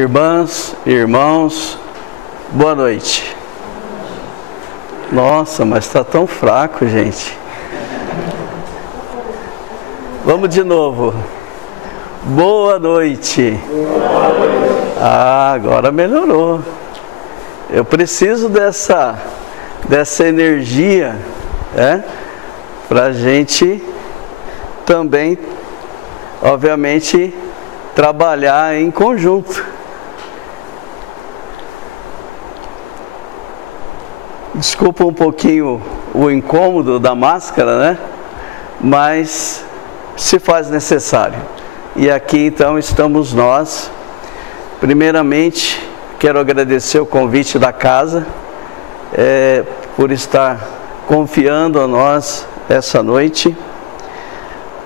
Irmãs, irmãos, boa noite. Nossa, mas está tão fraco, gente. Vamos de novo. Boa noite. Ah, agora melhorou. Eu preciso dessa energia, para a gente também, obviamente, trabalhar em conjunto. Desculpa um pouquinho o incômodo da máscara, né? Mas se faz necessário. E aqui então estamos nós. Primeiramente, quero agradecer o convite da casa, por estar confiando a nós essa noite.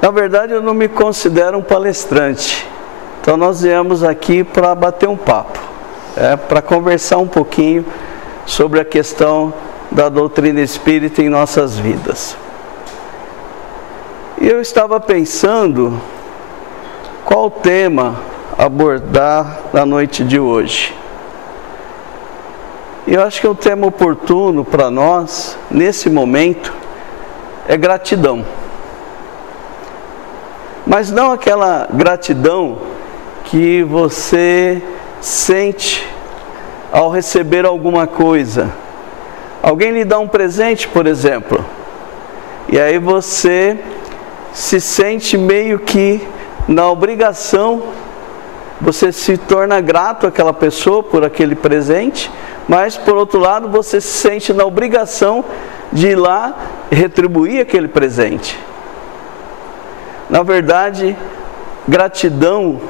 Na verdade, eu não me considero um palestrante. Então nós viemos aqui para bater um papo, para conversar um pouquinho sobre a questão da doutrina espírita em nossas vidas. E eu estava pensando qual tema abordar na noite de hoje. E eu acho que o tema oportuno para nós, nesse momento, é gratidão. Mas não aquela gratidão que você sente ao receber alguma coisa. Alguém lhe dá um presente, por exemplo, e aí você se sente meio que na obrigação, você se torna grato àquela pessoa por aquele presente, mas por outro lado você se sente na obrigação de ir lá retribuir aquele presente. Na verdade, gratidão,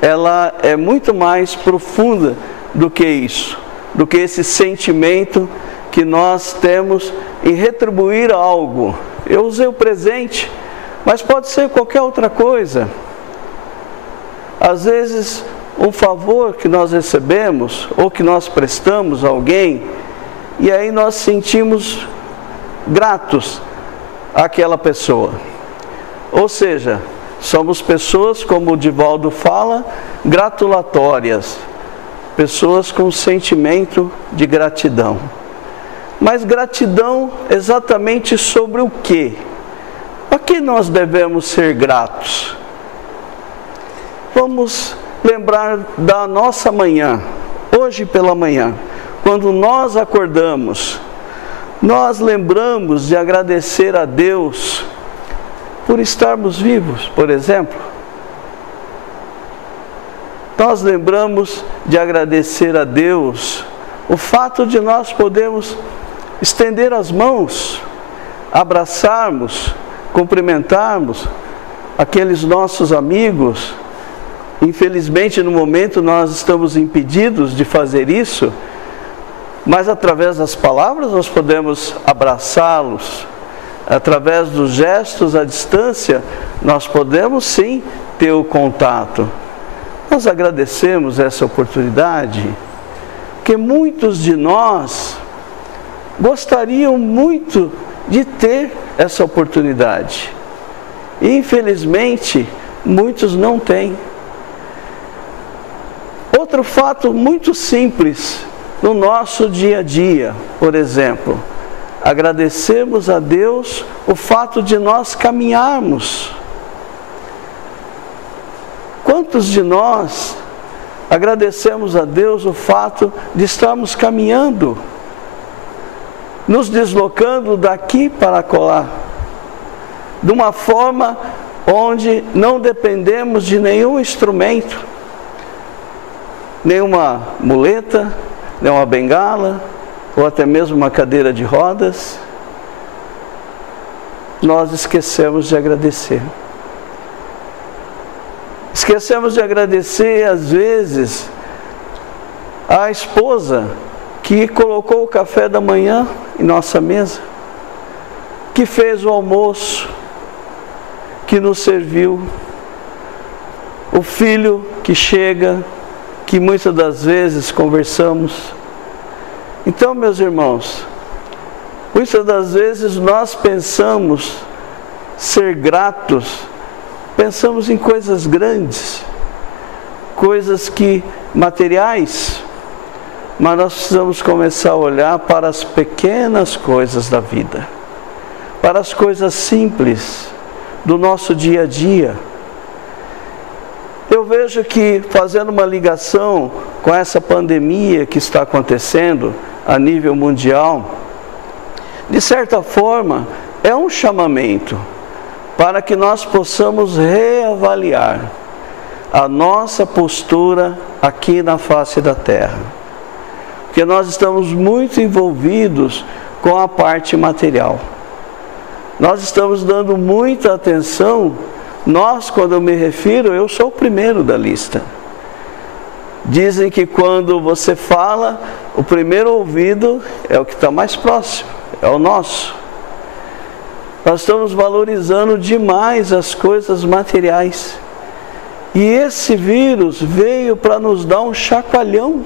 ela é muito mais profunda do que isso, do que esse sentimento que nós temos em retribuir algo. Eu usei o presente, mas pode ser qualquer outra coisa. Às vezes, um favor que nós recebemos, ou que nós prestamos a alguém, e aí nós sentimos gratos àquela pessoa. Ou seja, somos pessoas, como o Divaldo fala, gratulatórias. Pessoas com sentimento de gratidão. Mas gratidão exatamente sobre o quê? A que nós devemos ser gratos? Vamos lembrar da nossa manhã, hoje pela manhã, quando nós acordamos, nós lembramos de agradecer a Deus por estarmos vivos, por exemplo. Nós lembramos de agradecer a Deus o fato de nós podermos estender as mãos, abraçarmos, cumprimentarmos aqueles nossos amigos. Infelizmente, no momento, nós estamos impedidos de fazer isso, mas através das palavras nós podemos abraçá-los. Através dos gestos à distância, nós podemos sim ter o contato. Nós agradecemos essa oportunidade, porque muitos de nós gostariam muito de ter essa oportunidade. E, infelizmente, muitos não têm. Outro fato muito simples no nosso dia a dia, por exemplo, agradecemos a Deus o fato de nós caminharmos. Quantos de nós agradecemos a Deus o fato de estarmos caminhando, nos deslocando daqui para acolá, de uma forma onde não dependemos de nenhum instrumento, nenhuma muleta, nenhuma bengala, ou até mesmo uma cadeira de rodas. Nós esquecemos de agradecer. Esquecemos de agradecer, às vezes, a esposa que colocou o café da manhã em nossa mesa, que fez o almoço, que nos serviu, o filho que chega, que muitas das vezes conversamos. Então, meus irmãos, muitas das vezes nós pensamos ser gratos, pensamos em coisas grandes, coisas que materiais, mas nós precisamos começar a olhar para as pequenas coisas da vida, para as coisas simples do nosso dia a dia. Eu vejo que, fazendo uma ligação com essa pandemia que está acontecendo a nível mundial, de certa forma, é um chamamento para que nós possamos reavaliar a nossa postura aqui na face da terra. Porque nós estamos muito envolvidos com a parte material. Nós estamos dando muita atenção. Nós, quando eu me refiro, eu sou o primeiro da lista. Dizem que quando você fala, o primeiro ouvido é o que está mais próximo, é o nosso. Nós estamos valorizando demais as coisas materiais. E esse vírus veio para nos dar um chacoalhão.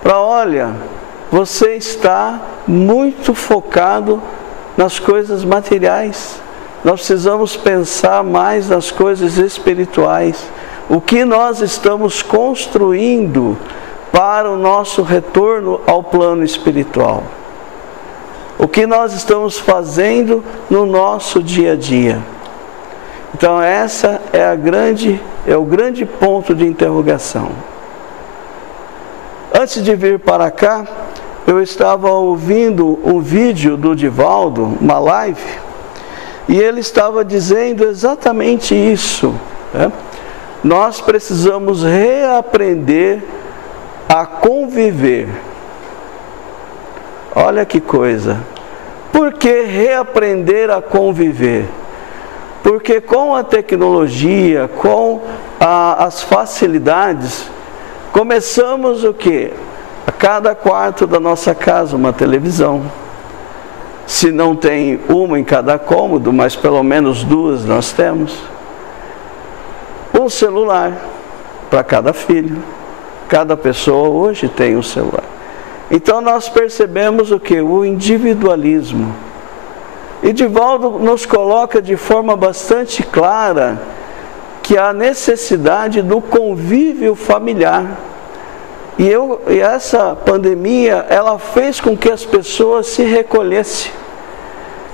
Para, olha, você está muito focado nas coisas materiais. Nós precisamos pensar mais nas coisas espirituais. O que nós estamos construindo para o nosso retorno ao plano espiritual. O que nós estamos fazendo no nosso dia a dia. Então essa é o grande ponto de interrogação. Antes de vir para cá, eu estava ouvindo um vídeo do Divaldo, uma live, e ele estava dizendo exatamente isso, né? Nós precisamos reaprender a conviver. Olha que coisa. Por que reaprender a conviver? Porque com a tecnologia, com as facilidades, começamos o quê? A cada quarto da nossa casa uma televisão. Se não tem uma em cada cômodo, mas pelo menos duas nós temos. Um celular para cada filho. Cada pessoa hoje tem um celular. Então nós percebemos o quê? O individualismo. E Divaldo nos coloca de forma bastante clara que há necessidade do convívio familiar. E essa pandemia, ela fez com que as pessoas se recolhessem.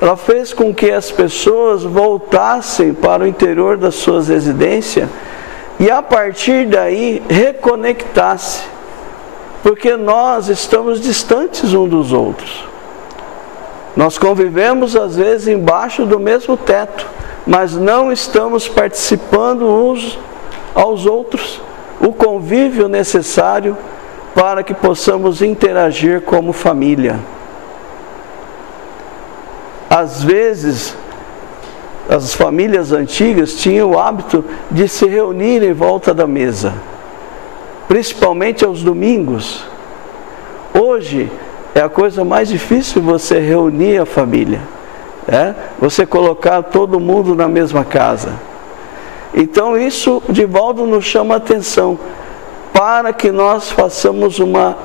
Ela fez com que as pessoas voltassem para o interior das suas residências e a partir daí reconectassem. Porque nós estamos distantes uns dos outros. Nós convivemos às vezes embaixo do mesmo teto, mas não estamos participando uns aos outros. O convívio necessário para que possamos interagir como família. Às vezes, as famílias antigas tinham o hábito de se reunir em volta da mesa, principalmente aos domingos. Hoje é a coisa mais difícil você reunir a família, você colocar todo mundo na mesma casa. Então isso, Divaldo, nos chama a atenção para que nós façamos uma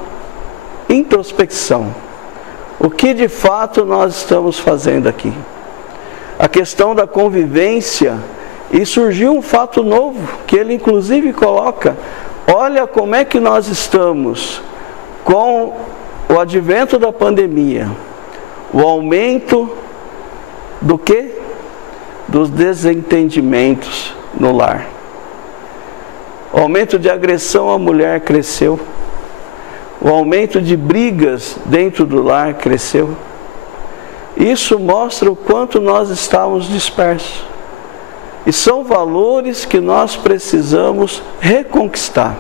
introspecção. O que de fato nós estamos fazendo aqui? A questão da convivência, e surgiu um fato novo, que ele inclusive coloca, olha como é que nós estamos com o advento da pandemia, o aumento do quê? Dos desentendimentos no lar. O aumento de agressão à mulher cresceu. O aumento de brigas dentro do lar cresceu. Isso mostra o quanto nós estamos dispersos. E são valores que nós precisamos reconquistar.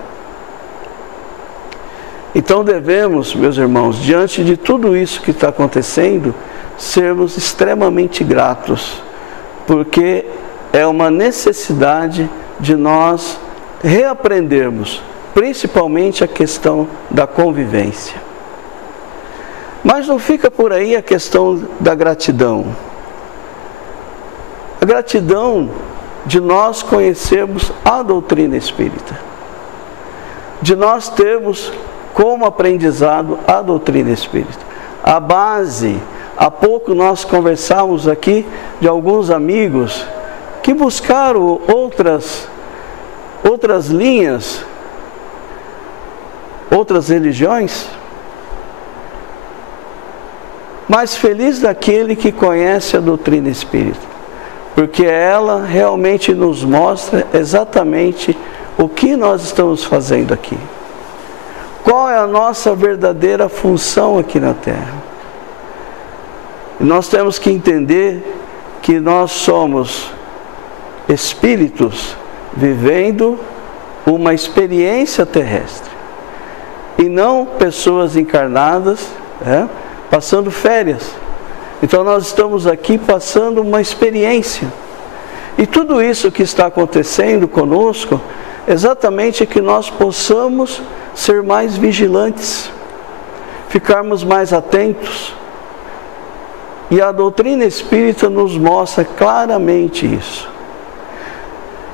Então devemos, meus irmãos, diante de tudo isso que está acontecendo, sermos extremamente gratos, porque é uma necessidade de nós reaprendermos, principalmente a questão da convivência. Mas não fica por aí a questão da gratidão. A gratidão de nós conhecermos a doutrina espírita, de nós termos como aprendizado a doutrina espírita. A base, há pouco nós conversávamos aqui de alguns amigos que buscaram outras linhas, outras religiões, mas feliz daquele que conhece a doutrina espírita, porque ela realmente nos mostra exatamente o que nós estamos fazendo aqui. Qual é a nossa verdadeira função aqui na Terra? E nós temos que entender que nós somos espíritos vivendo uma experiência terrestre, e não pessoas encarnadas, passando férias. Então nós estamos aqui passando uma experiência. E tudo isso que está acontecendo conosco, exatamente que nós possamos ser mais vigilantes, ficarmos mais atentos. E a doutrina espírita nos mostra claramente isso.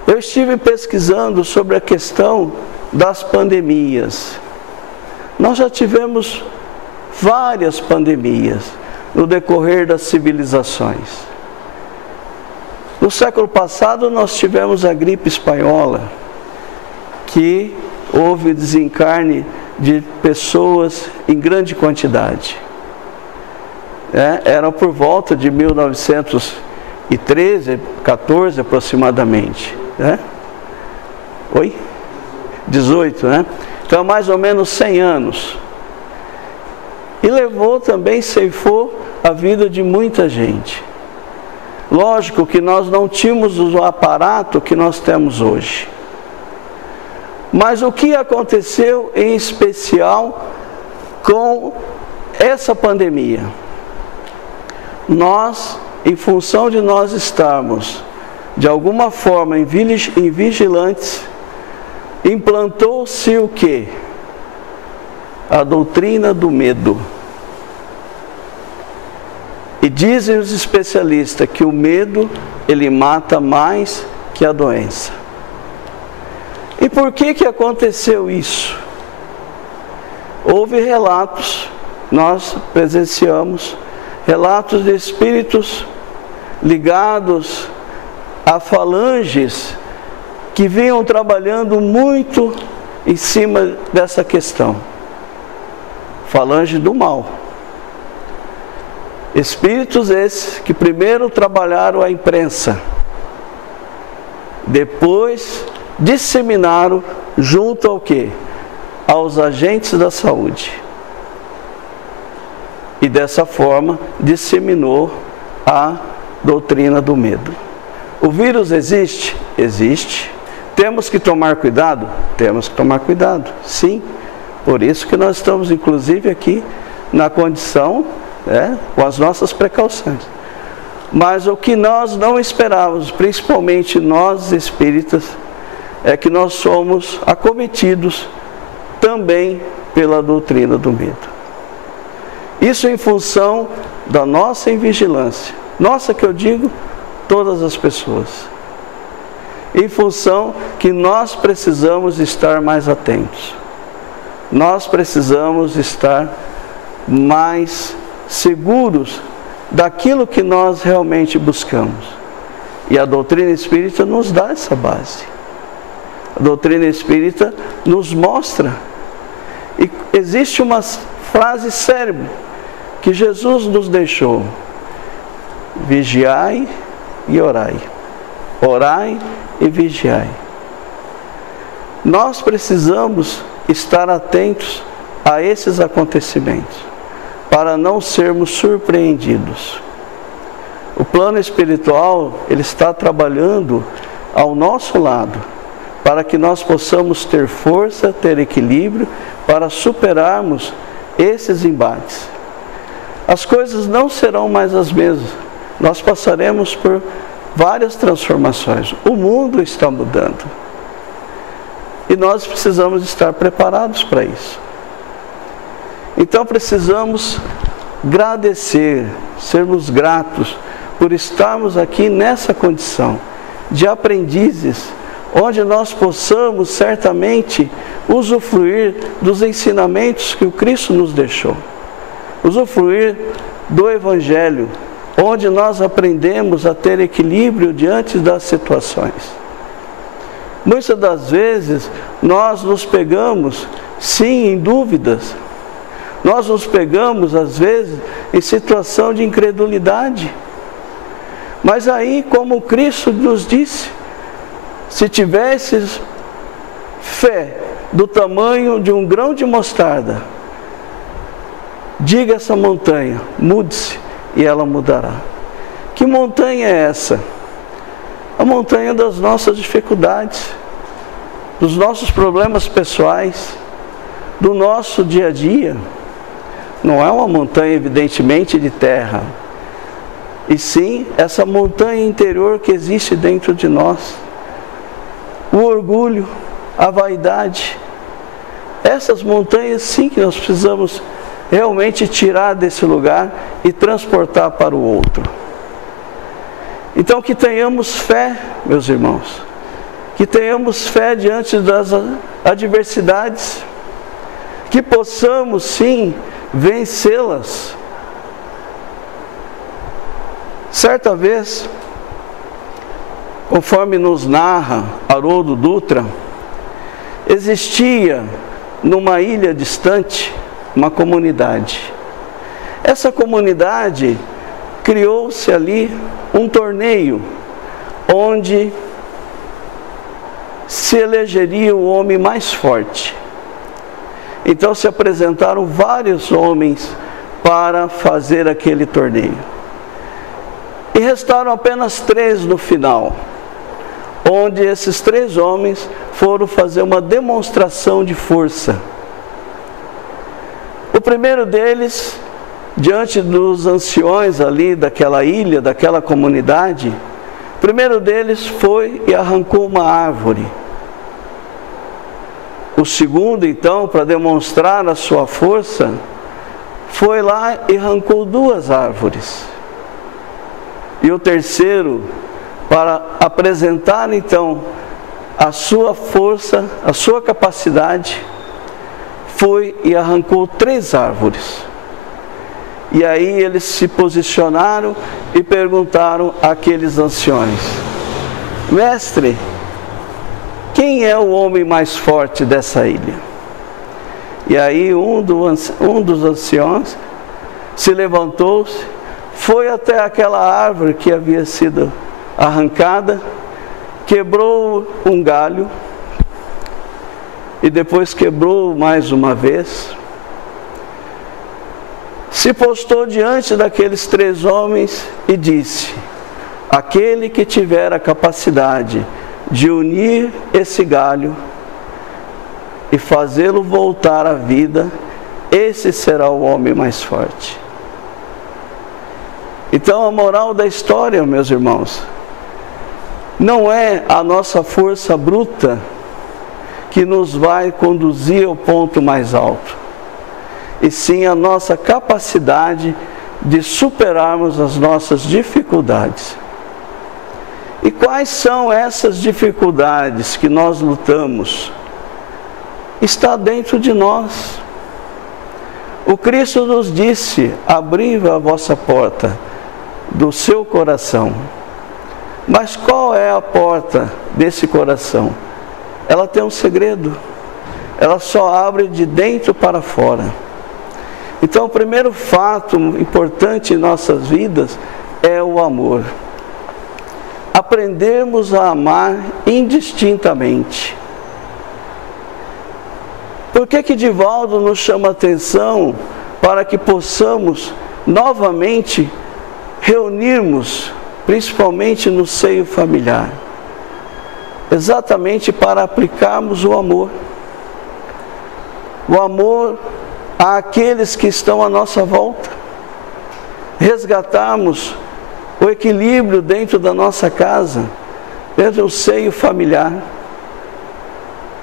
Eu estive pesquisando sobre a questão das pandemias. Nós já tivemos várias pandemias no decorrer das civilizações. No século passado nós tivemos a gripe espanhola, que houve desencarne de pessoas em grande quantidade. Era por volta de 1913, 14 aproximadamente. 18, né? Então mais ou menos 100 anos. E levou também, ceifou a vida de muita gente. Lógico que nós não tínhamos o aparato que nós temos hoje. Mas o que aconteceu em especial com essa pandemia? Nós, em função de nós estarmos, de alguma forma, em vigilantes, implantou-se o quê? A doutrina do medo. E dizem os especialistas que o medo, ele mata mais que a doença. E por que aconteceu isso? Houve relatos, nós presenciamos, relatos de espíritos ligados a falanges que vinham trabalhando muito em cima dessa questão. Falange do mal. Espíritos esses que primeiro trabalharam a imprensa, depois disseminaram junto ao quê? Aos agentes da saúde. E dessa forma disseminou a doutrina do medo. O vírus existe? Existe. Temos que tomar cuidado? Temos que tomar cuidado, sim. Por isso que nós estamos inclusive aqui na condição, com as nossas precauções. Mas o que nós não esperávamos, principalmente nós espíritas, é que nós somos acometidos também pela doutrina do medo. Isso em função da nossa invigilância. Nossa, que eu digo, todas as pessoas. Em função que nós precisamos estar mais atentos. Nós precisamos estar mais seguros daquilo que nós realmente buscamos. E a doutrina espírita nos dá essa base. A doutrina espírita nos mostra. E existe uma frase célebre que Jesus nos deixou: vigiai e orai. Orai e vigiai. Nós precisamos estar atentos a esses acontecimentos, para não sermos surpreendidos. O plano espiritual, ele está trabalhando ao nosso lado, para que nós possamos ter força, ter equilíbrio, para superarmos esses embates. As coisas não serão mais as mesmas. Nós passaremos por várias transformações. O mundo está mudando. E nós precisamos estar preparados para isso. Então precisamos agradecer, sermos gratos por estarmos aqui nessa condição de aprendizes, onde nós possamos certamente usufruir dos ensinamentos que o Cristo nos deixou. Usufruir do Evangelho, onde nós aprendemos a ter equilíbrio diante das situações. Muitas das vezes nós nos pegamos, sim, em dúvidas. Nós nos pegamos, às vezes, em situação de incredulidade. Mas aí, como Cristo nos disse, se tivesses fé do tamanho de um grão de mostarda, diga essa montanha, mude-se, e ela mudará. Que montanha é essa? A montanha das nossas dificuldades, dos nossos problemas pessoais, do nosso dia a dia. Não é uma montanha, evidentemente, de terra, e sim essa montanha interior que existe dentro de nós. O orgulho, a vaidade, essas montanhas sim que nós precisamos realmente tirar desse lugar e transportar para o outro. Então que tenhamos fé, meus irmãos, que tenhamos fé diante das adversidades, que possamos sim vencê-las. Certa vez, conforme nos narra Haroldo Dutra, existia numa ilha distante uma comunidade. Essa comunidade criou-se ali um torneio onde se elegeria o homem mais forte. Então se apresentaram vários homens para fazer aquele torneio. E restaram apenas 3 no final, onde esses 3 homens foram fazer uma demonstração de força. O primeiro deles, diante dos anciões ali daquela ilha, daquela comunidade, o primeiro deles foi e arrancou uma árvore. O segundo, então, para demonstrar a sua força, foi lá e arrancou 2 árvores. E o terceiro, para apresentar então a sua força, a sua capacidade, foi e arrancou 3 árvores. E aí eles se posicionaram e perguntaram àqueles anciões: mestre, quem é o homem mais forte dessa ilha? E aí um dos anciões se levantou-se, foi até aquela árvore que havia sido arrancada, quebrou um galho, e depois quebrou mais uma vez, se postou diante daqueles 3 homens e disse: aquele que tiver a capacidade de unir esse galho e fazê-lo voltar à vida, esse será o homem mais forte. Então a moral da história, meus irmãos, não é a nossa força bruta que nos vai conduzir ao ponto mais alto, e sim a nossa capacidade de superarmos as nossas dificuldades. E quais são essas dificuldades que nós lutamos? Está dentro de nós. O Cristo nos disse: abri a vossa porta do seu coração. Mas qual é a porta desse coração? Ela tem um segredo. Ela só abre de dentro para fora. Então o primeiro fato importante em nossas vidas é o amor. Aprendermos a amar indistintamente. Por que Divaldo nos chama a atenção para que possamos novamente reunirmos, principalmente no seio familiar? Exatamente para aplicarmos o amor. O amor àqueles que estão à nossa volta. Resgatarmos o equilíbrio dentro da nossa casa, dentro do seio familiar.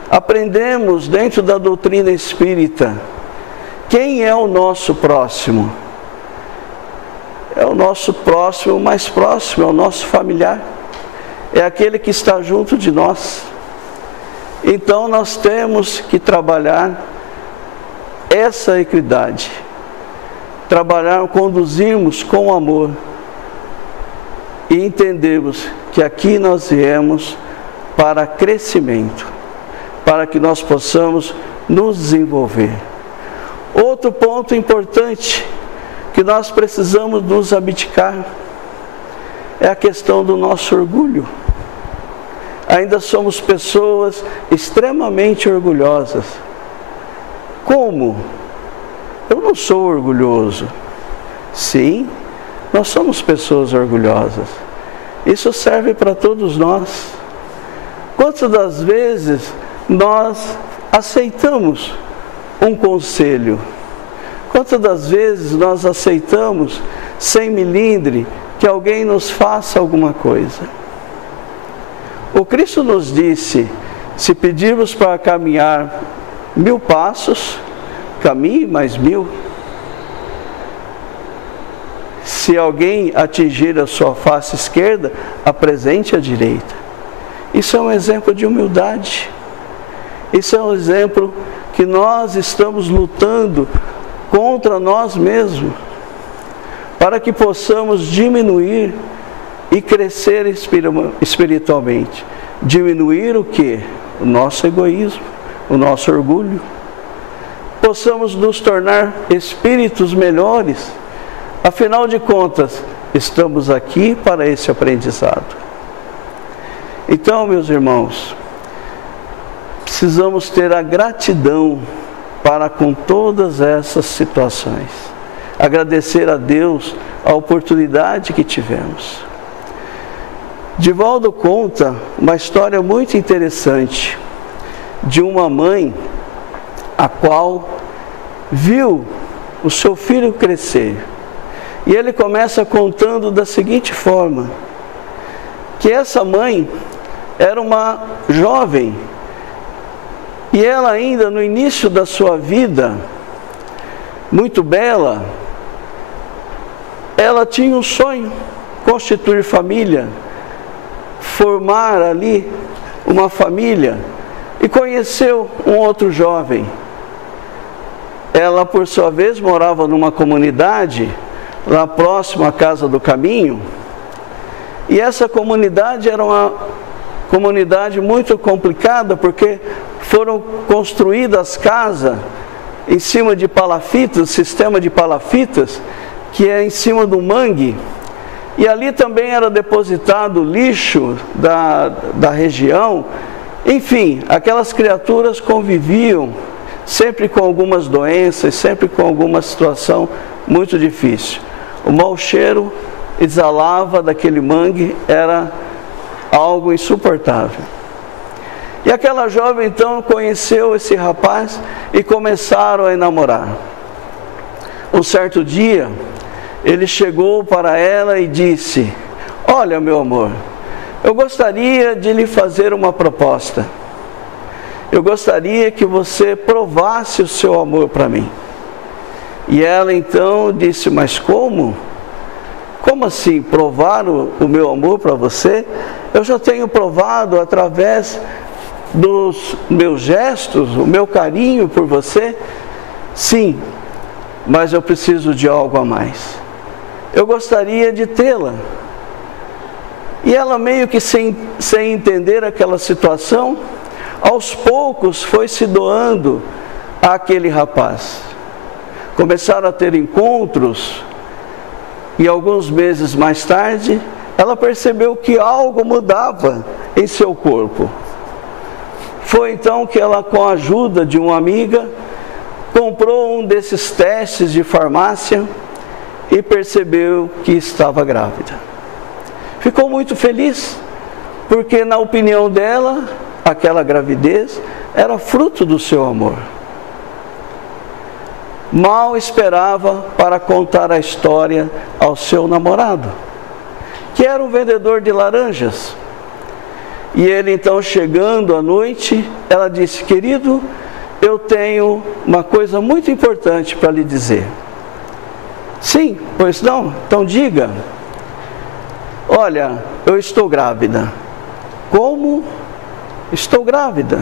Aprendemos dentro da doutrina espírita quem é o nosso próximo. É o nosso próximo, mais próximo, é o nosso familiar. É aquele que está junto de nós. Então nós temos que trabalhar essa equidade. Trabalhar, conduzirmos com amor. E entendermos que aqui nós viemos para crescimento, para que nós possamos nos desenvolver. Outro ponto importante que nós precisamos nos abdicar é a questão do nosso orgulho. Ainda somos pessoas extremamente orgulhosas. Como? Eu não sou orgulhoso. Sim, nós somos pessoas orgulhosas. Isso serve para todos nós. Quantas das vezes nós aceitamos um conselho? Quantas das vezes nós aceitamos, sem melindre, que alguém nos faça alguma coisa? O Cristo nos disse, se pedirmos para caminhar 1000 passos, caminhe mais 1000. Se alguém atingir a sua face esquerda, apresente a direita. Isso é um exemplo de humildade. Isso é um exemplo que nós estamos lutando contra nós mesmos, para que possamos diminuir e crescer espiritualmente. Diminuir o quê? O nosso egoísmo, o nosso orgulho. Possamos nos tornar espíritos melhores. Afinal de contas, estamos aqui para esse aprendizado. Então, meus irmãos, precisamos ter a gratidão para com todas essas situações. Agradecer a Deus a oportunidade que tivemos. Divaldo conta uma história muito interessante de uma mãe a qual viu o seu filho crescer. E ele começa contando da seguinte forma, que essa mãe era uma jovem, e ela ainda no início da sua vida, muito bela, ela tinha um sonho, constituir família, formar ali uma família, e conheceu um outro jovem. Ela, por sua vez, morava numa comunidade, lá próximo à Casa do Caminho, e essa comunidade era uma comunidade muito complicada, porque foram construídas casas em cima de palafitas, sistema de palafitas, que é em cima do mangue, e ali também era depositado lixo da região. Enfim, aquelas criaturas conviviam sempre com algumas doenças, sempre com alguma situação muito difícil. O mau cheiro exalava daquele mangue, era algo insuportável. E aquela jovem então conheceu esse rapaz e começaram a namorar. Um certo dia, ele chegou para ela e disse: olha, meu amor, eu gostaria de lhe fazer uma proposta. Eu gostaria que você provasse o seu amor para mim. E ela então disse: mas como? Como assim, provar o meu amor para você? Eu já tenho provado através dos meus gestos, o meu carinho por você. Sim, mas eu preciso de algo a mais. Eu gostaria de tê-la. E ela, meio que sem entender aquela situação, aos poucos foi se doando àquele rapaz. Começaram a ter encontros, e alguns meses mais tarde, ela percebeu que algo mudava em seu corpo. Foi então que ela, com a ajuda de uma amiga, comprou um desses testes de farmácia e percebeu que estava grávida. Ficou muito feliz, porque na opinião dela, aquela gravidez era fruto do seu amor. Mal esperava para contar a história ao seu namorado, que era um vendedor de laranjas. E ele então, chegando à noite, ela disse: querido, eu tenho uma coisa muito importante para lhe dizer. Sim, pois não? Então diga. Olha, eu estou grávida. Como? Estou grávida.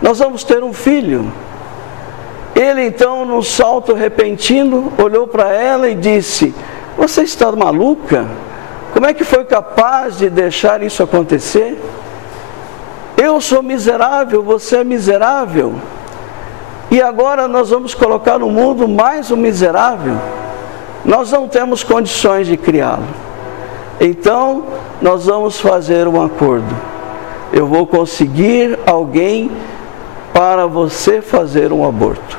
Nós vamos ter um filho. Ele então, num salto repentino, olhou para ela e disse: você está maluca? Como é que foi capaz de deixar isso acontecer? eu sou miserável, você é miserável, e agora nós vamos colocar no mundo mais um miserável, nós não temos condições de criá-lo. Então, nós vamos fazer um acordo. Eu vou conseguir alguém para você fazer um aborto.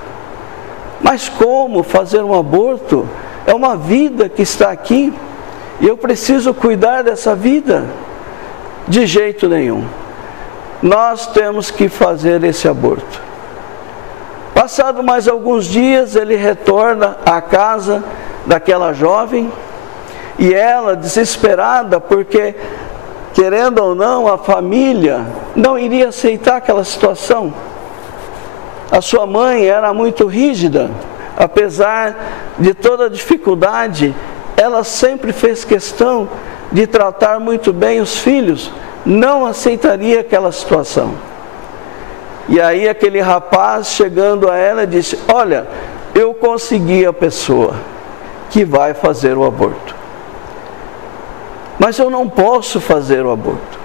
Mas como fazer um aborto? É uma vida que está aqui, e eu preciso cuidar dessa vida. De jeito nenhum. Nós temos que fazer esse aborto. Passado mais alguns dias, ele retorna à casa daquela jovem, e ela, desesperada, porque, querendo ou não, a família não iria aceitar aquela situação. A sua mãe era muito rígida, apesar de toda a dificuldade, ela sempre fez questão de tratar muito bem os filhos, não aceitaria aquela situação. E aí aquele rapaz, chegando a ela, disse: olha, eu consegui a pessoa que vai fazer o aborto, mas eu não posso fazer o aborto,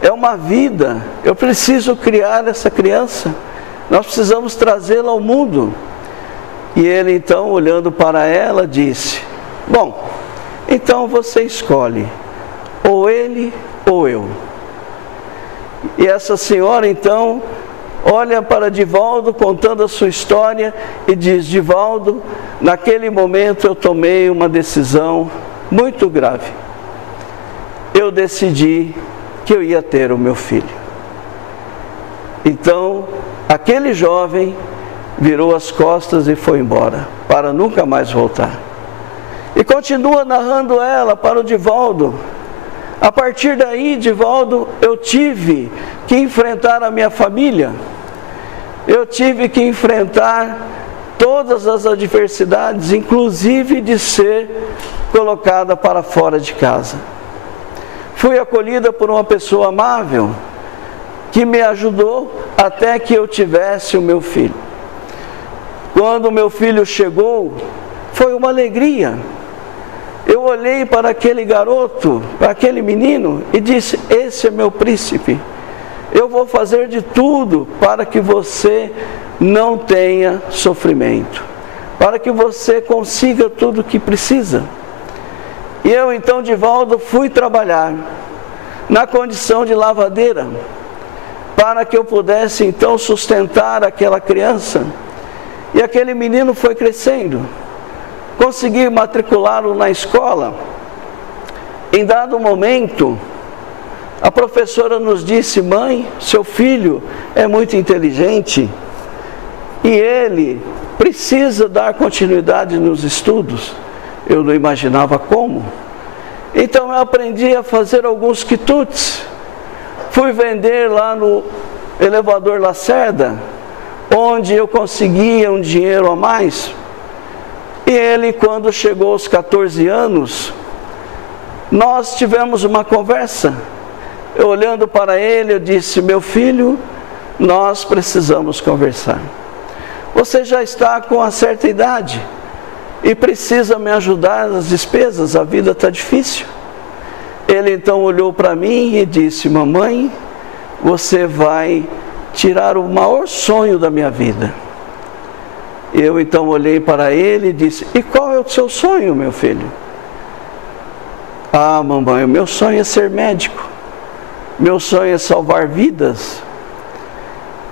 é uma vida, eu preciso criar essa criança, nós precisamos trazê-la ao mundo. E ele então, olhando para ela, disse: bom, então você escolhe, ou ele ou eu. E essa senhora então olha para Divaldo, contando a sua história, e diz: Divaldo, naquele momento eu tomei uma decisão muito grave. Eu decidi que eu ia ter o meu filho. Então, aquele jovem virou as costas e foi embora, para nunca mais voltar. E continua narrando ela para o Divaldo: a partir daí, Divaldo, eu tive que enfrentar a minha família, eu tive que enfrentar todas as adversidades, inclusive de ser colocada para fora de casa. Fui acolhida por uma pessoa amável, que me ajudou até que eu tivesse o meu filho. Quando o meu filho chegou, foi uma alegria. Eu olhei para aquele garoto, para aquele menino, e disse: esse é meu príncipe. Eu vou fazer de tudo para que você não tenha sofrimento, para que você consiga tudo o que precisa. E eu então, Divaldo, fui trabalhar na condição de lavadeira, para que eu pudesse então sustentar aquela criança. E aquele menino foi crescendo. Consegui matriculá-lo na escola. Em dado momento, a professora nos disse: mãe, seu filho é muito inteligente e ele precisa dar continuidade nos estudos. Eu não imaginava como. Então eu aprendi a fazer alguns quitutes. Fui vender lá no elevador Lacerda, onde eu conseguia um dinheiro a mais. E ele, quando chegou aos 14 anos, nós tivemos uma conversa. Eu, olhando para ele, eu disse: meu filho, nós precisamos conversar. Você já está com uma certa idade e precisa me ajudar nas despesas, a vida está difícil. Ele então olhou para mim e disse: mamãe, você vai tirar o maior sonho da minha vida. Eu então olhei para ele e disse: e qual é o seu sonho, meu filho? Ah, mamãe, o meu sonho é ser médico. Meu sonho é salvar vidas.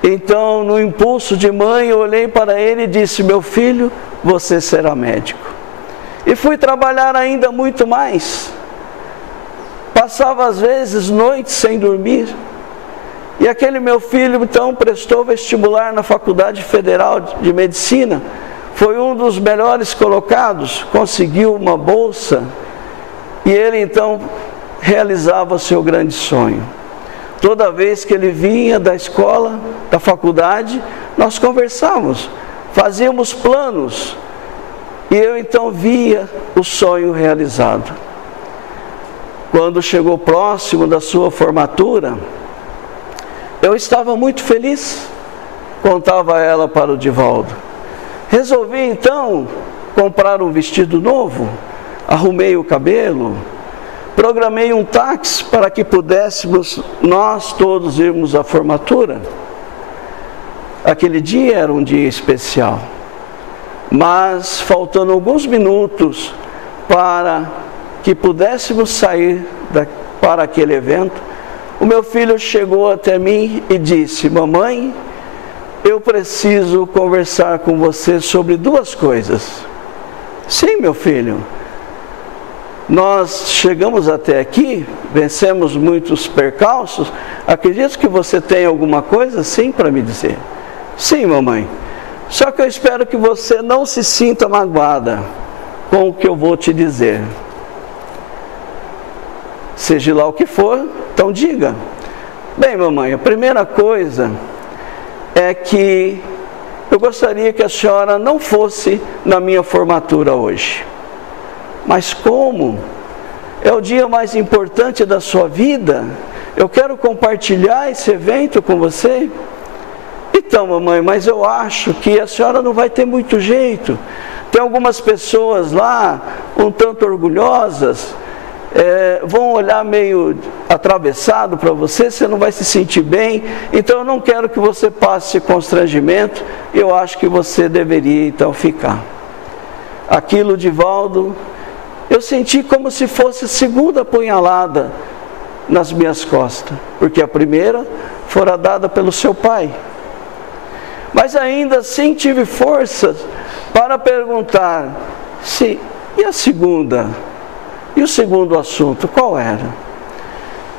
Então, no impulso de mãe, eu olhei para ele e disse: meu filho, você será médico. E fui trabalhar ainda muito mais. Passava às vezes noites sem dormir. E aquele meu filho então prestou vestibular na Faculdade Federal de Medicina. Foi um dos melhores colocados, conseguiu uma bolsa. E ele então realizava o seu grande sonho. Toda vez que ele vinha da escola, da faculdade, nós conversávamos, fazíamos planos. E eu então via o sonho realizado. Quando chegou próximo da sua formatura, eu estava muito feliz, contava ela para o Divaldo. Resolvi então comprar um vestido novo, arrumei o cabelo, programei um táxi para que pudéssemos nós todos irmos à formatura. Aquele dia era um dia especial, mas faltando alguns minutos para que pudéssemos sair para aquele evento, o meu filho chegou até mim e disse: mamãe, eu preciso conversar com você sobre duas coisas. Sim, meu filho, nós chegamos até aqui, vencemos muitos percalços, acredito que você tem alguma coisa sim para me dizer. Sim, mamãe, só que eu espero que você não se sinta magoada com o que eu vou te dizer. Seja lá o que for, então diga. Bem, mamãe, a primeira coisa é que eu gostaria que a senhora não fosse na minha formatura hoje. Mas como? É o dia mais importante da sua vida. Eu quero compartilhar esse evento com você. Então, mamãe, mas eu acho que a senhora não vai ter muito jeito. Tem algumas pessoas lá, um tanto orgulhosas, vão olhar meio atravessado para você, você não vai se sentir bem, então eu não quero que você passe constrangimento, eu acho que você deveria então ficar. Aquilo, Divaldo, eu senti como se fosse a segunda apunhalada nas minhas costas, porque a primeira fora dada pelo seu pai. Mas ainda assim tive forças para perguntar, sim, e a segunda? E o segundo assunto, qual era?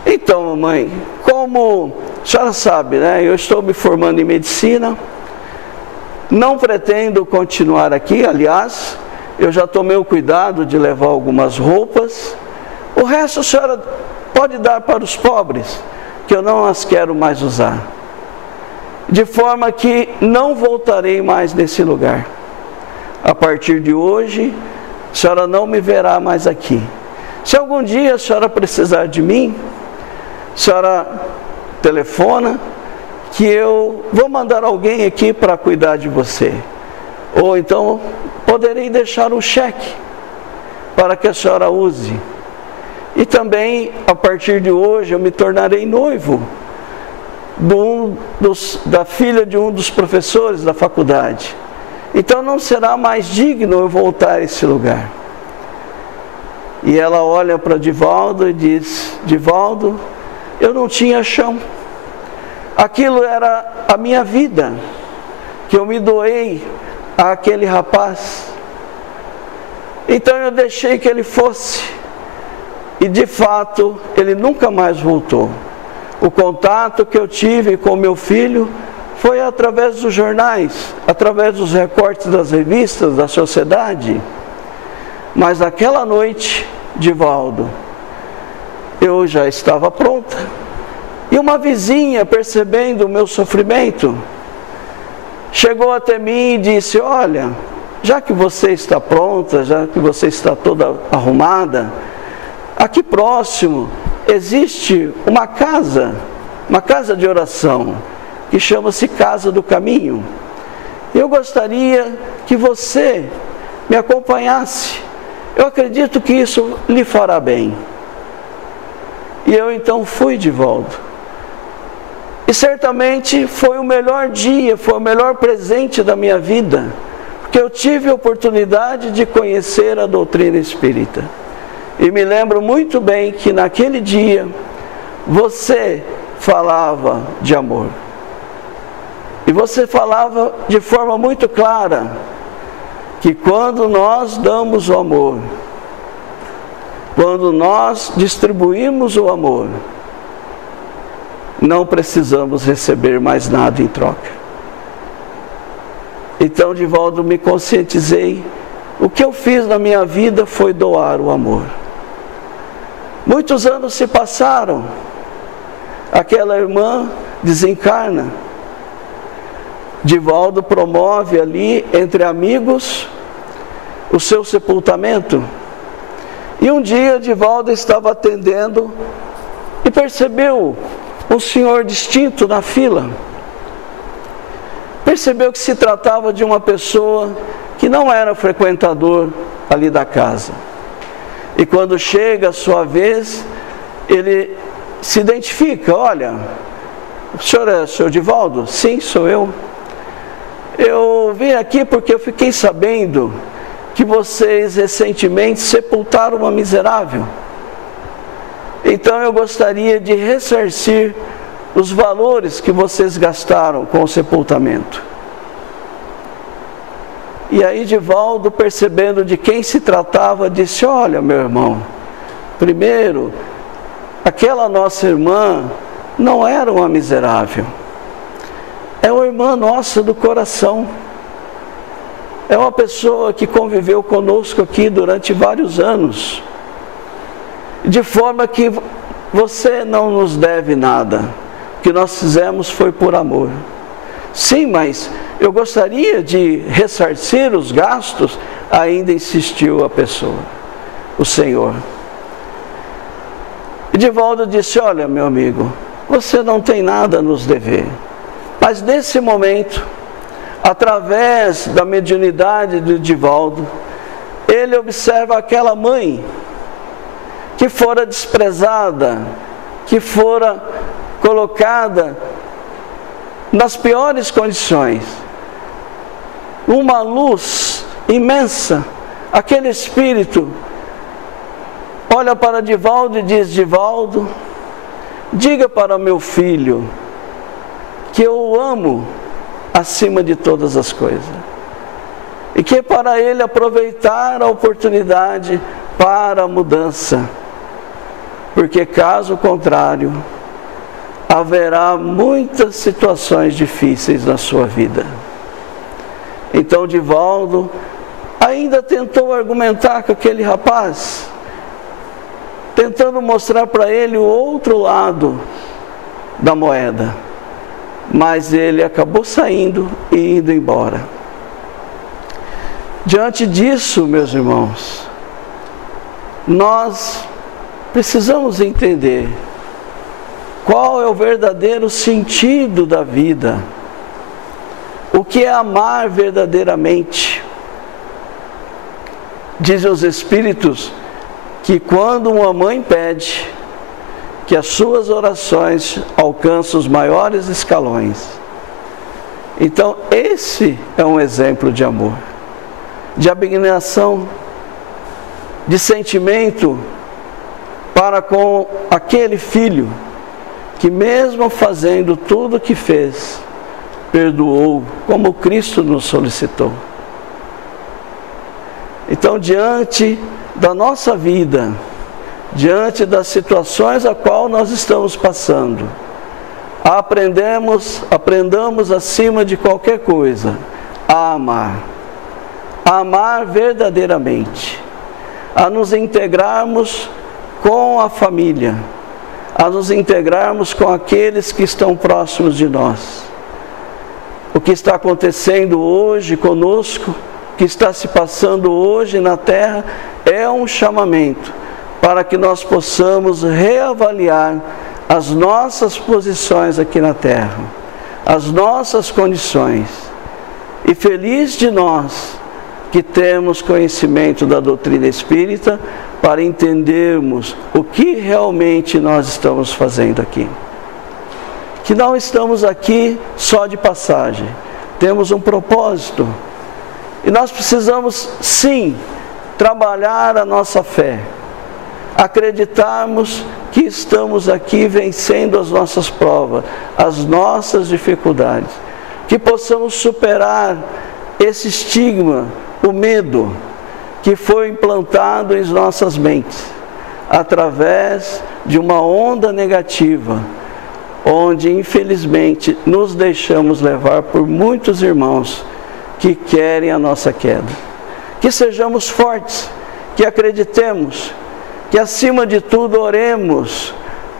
Então, mamãe, como a senhora sabe, né? Eu estou me formando em medicina, não pretendo continuar aqui, aliás, eu já tomei o cuidado de levar algumas roupas, o resto a senhora pode dar para os pobres, que eu não as quero mais usar. De forma que não voltarei mais nesse lugar. A partir de hoje, a senhora não me verá mais aqui. Se algum dia a senhora precisar de mim, a senhora telefona, que eu vou mandar alguém aqui para cuidar de você. Ou então, poderei deixar um cheque para que a senhora use. E também, a partir de hoje, eu me tornarei noivo da filha de um dos professores da faculdade. Então não será mais digno eu voltar a esse lugar. E ela olha para Divaldo e diz: Divaldo, eu não tinha chão. Aquilo era a minha vida, que eu me doei àquele rapaz. Então eu deixei que ele fosse. E de fato, ele nunca mais voltou. O contato que eu tive com meu filho foi através dos jornais, através dos recortes das revistas, da sociedade. Mas naquela noite, Divaldo, eu já estava pronta. E uma vizinha, percebendo o meu sofrimento, chegou até mim e disse: olha, já que você está pronta, já que você está toda arrumada, aqui próximo existe uma casa de oração, que chama-se Casa do Caminho. Eu gostaria que você me acompanhasse. Eu acredito que isso lhe fará bem. E eu então fui de volta. E certamente foi o melhor dia, foi o melhor presente da minha vida, porque eu tive a oportunidade de conhecer a doutrina espírita. E me lembro muito bem que naquele dia você falava de amor. E você falava de forma muito clara que quando nós damos o amor, quando nós distribuímos o amor, não precisamos receber mais nada em troca. Então, Divaldo, me conscientizei. O que eu fiz na minha vida foi doar o amor. Muitos anos se passaram. Aquela irmã desencarna. Divaldo promove ali, entre amigos, o seu sepultamento. E um dia Divaldo estava atendendo e percebeu um senhor distinto na fila. Percebeu que se tratava de uma pessoa que não era frequentador ali da casa. E quando chega a sua vez, ele se identifica: olha, o senhor é o senhor Divaldo? Sim, sou eu. Eu vim aqui porque eu fiquei sabendo que vocês recentemente sepultaram uma miserável. Então eu gostaria de ressarcir os valores que vocês gastaram com o sepultamento. E aí Divaldo, percebendo de quem se tratava, disse: olha, meu irmão, primeiro, aquela nossa irmã não era uma miserável. É uma irmã nossa do coração. É uma pessoa que conviveu conosco aqui durante vários anos. De forma que você não nos deve nada. O que nós fizemos foi por amor. Sim, mas eu gostaria de ressarcir os gastos. Ainda insistiu a pessoa, o Senhor. E Divaldo disse: olha, meu amigo, você não tem nada a nos dever. Mas nesse momento, através da mediunidade de Divaldo, ele observa aquela mãe que fora desprezada, que fora colocada nas piores condições. Uma luz imensa, aquele espírito olha para Divaldo e diz: Divaldo, diga para meu filho que eu o amo acima de todas as coisas, e que para ele aproveitar a oportunidade para a mudança, porque caso contrário, haverá muitas situações difíceis na sua vida. Então Divaldo ainda tentou argumentar com aquele rapaz, tentando mostrar para ele o outro lado da moeda, mas ele acabou saindo e indo embora. Diante disso, meus irmãos, nós precisamos entender qual é o verdadeiro sentido da vida, o que é amar verdadeiramente. Dizem os Espíritos que quando uma mãe pede que as suas orações alcancem os maiores escalões, então esse é um exemplo de amor, de abnegação, de sentimento para com aquele filho que, mesmo fazendo tudo o que fez, perdoou, como Cristo nos solicitou. Então, diante da nossa vida, diante das situações a qual nós estamos passando, aprendamos acima de qualquer coisa a amar verdadeiramente, a nos integrarmos com a família, a nos integrarmos com aqueles que estão próximos de nós. O que está acontecendo hoje conosco, o que está se passando hoje na terra, é um chamamento para que nós possamos reavaliar as nossas posições aqui na terra, as nossas condições. E feliz de nós que temos conhecimento da doutrina espírita para entendermos o que realmente nós estamos fazendo aqui. Que não estamos aqui só de passagem, temos um propósito. E nós precisamos, sim, trabalhar a nossa fé, acreditarmos que estamos aqui vencendo as nossas provas, as nossas dificuldades, que possamos superar esse estigma, o medo que foi implantado em nossas mentes, através de uma onda negativa, onde infelizmente nos deixamos levar por muitos irmãos que querem a nossa queda. Que sejamos fortes, que acreditemos, que acima de tudo oremos,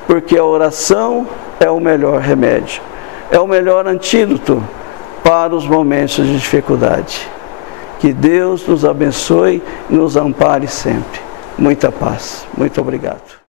porque a oração é o melhor remédio, é o melhor antídoto para os momentos de dificuldade. Que Deus nos abençoe e nos ampare sempre. Muita paz. Muito obrigado.